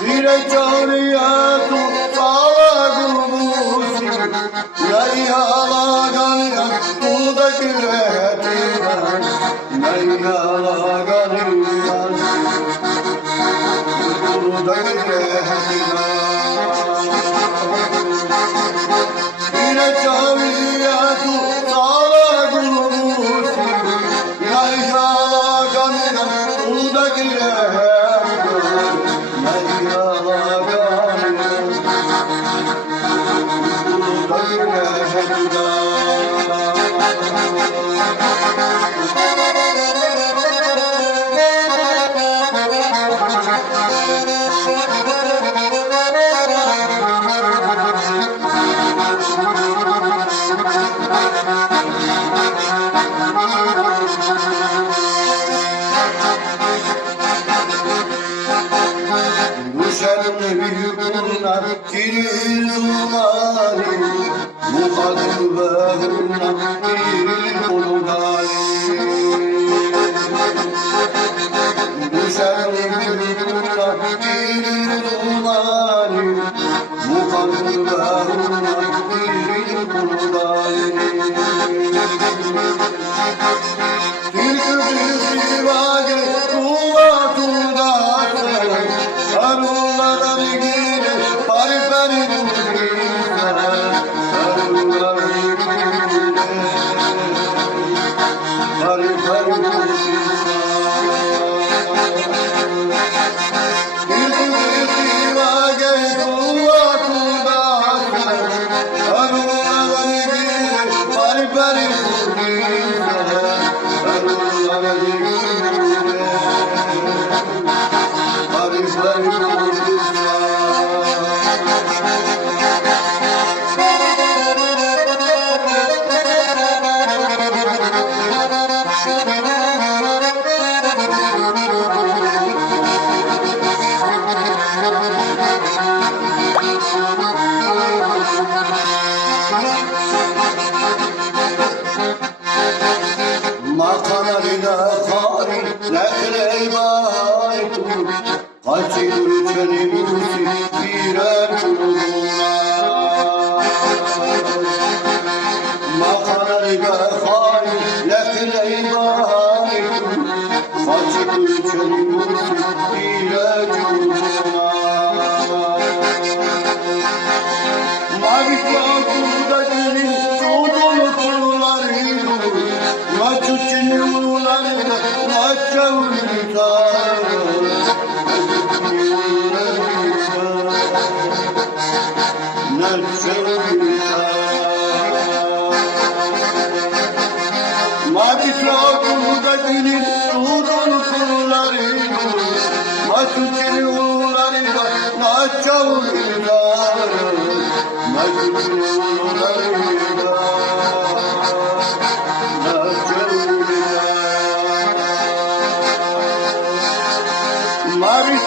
Direttore tu sala gumusi Naya lagana tu da kirehtina Naya lagana tu da kirehtina Direttore tu sala gumusi Naya lagana tu da kirehtina Büyükler kiril zulmani Muhaddibehunna kiril kulmani Düşer büyükler kiril zulmani Muhaddibehunna kiril kulmani Türk'ü büyük divage tuva tuğdası Arullara gire pari pari pari pari Maris